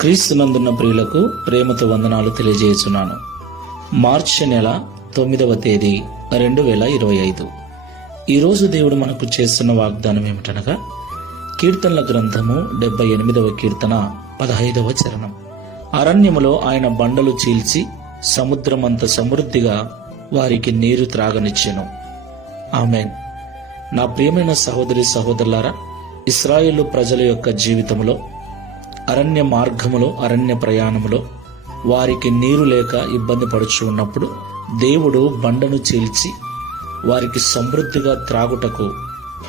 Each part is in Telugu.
క్రీస్తునందున్న ప్రియులకు ప్రేమతో వందనాలు తెలియజేస్తున్నాను. మార్చి నెల 9వ తేదీ 2025. ఈరోజు దేవుడు మనకు చేస్తున్న వాగ్దానం ఏమిటనగా, కీర్తనల గ్రంథము 78వ కీర్తన 15వ చరణం. అరణ్యములో ఆయన బండలు చీల్చి సముద్రమంత సమృద్ధిగా వారికి నీరు త్రాగనిచ్చెను. ఆమేన్. నా ప్రియమైన సహోదరి సహోదరులారా, ఇశ్రాయేలు ప్రజల యొక్క జీవితంలో అరణ్య మార్గములో, అరణ్య ప్రయాణములో వారికి నీరు లేక ఇబ్బంది పడుచు ఉన్నప్పుడు దేవుడు బండను చీల్చి వారికి సమృద్ధిగా త్రాగుటకు,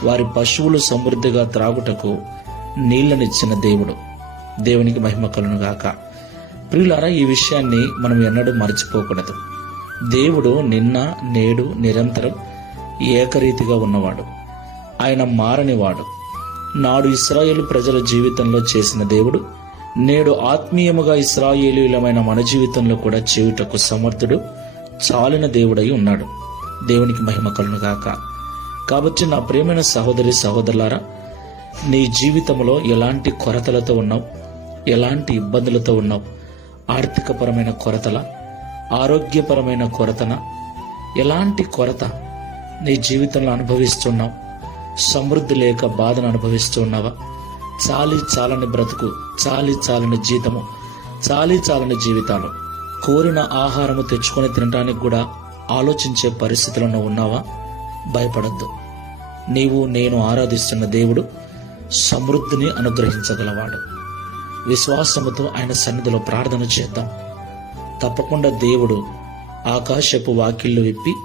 వారి పశువులు సమృద్ధిగా త్రాగుటకు నీళ్లనిచ్చిన దేవుడు. దేవునికి మహిమ కలుగును గాక. ప్రియులారా, ఈ విషయాన్ని మనం ఎన్నడూ మర్చిపోకూడదు. దేవుడు నిన్న, నేడు, నిరంతరం ఏకరీతిగా ఉన్నవాడు. ఆయన మారనివాడు. నాడు ఇశ్రాయేలు ప్రజల జీవితంలో చేసిన దేవుడు నేడు ఆత్మీయముగా ఇశ్రాయేలీయులమైన మన జీవితంలో కూడా చేయుటకు సమర్థుడు, చాలిన దేవుడై ఉన్నాడు. దేవునికి మహిమ కలుగును గాక. కాబట్టి నా ప్రియమైన సహోదరి సహోదరులారా, నీ జీవితంలో ఎలాంటి కొరతలతో ఉన్నావు, ఎలాంటి ఇబ్బందులతో ఉన్నావు? ఆర్థికపరమైన కొరతల, ఆరోగ్యపరమైన కొరతన, ఎలాంటి కొరత నీ జీవితంలో అనుభవిస్తున్నావు? సమృద్ధి లేక బాధను అనుభవిస్తూ ఉన్నావా? చాలని బ్రతుకు, చాలని జీతము, చాలని జీవితాలు, కోరిన ఆహారము తెచ్చుకొని తినడానికి కూడా ఆలోచించే పరిస్థితుల్లో ఉన్నావా? భయపడద్దు. నీవు నేను ఆరాధిస్తున్న దేవుడు సమృద్ధిని అనుగ్రహించగలవాడు. విశ్వాసముతో ఆయన సన్నిధిలో ప్రార్థన చేద్దాం. తప్పకుండా దేవుడు ఆకాశపు వాకిళ్లు విప్పి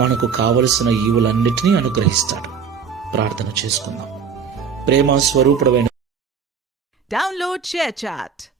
మనకు కావలసిన ఈవులన్నిటినీ అనుగ్రహిస్తాడు. ప్రార్థన చేసుకుందాం. ప్రేమ స్వరూపుడైన డౌన్లోడ్ షేర్ చాట్.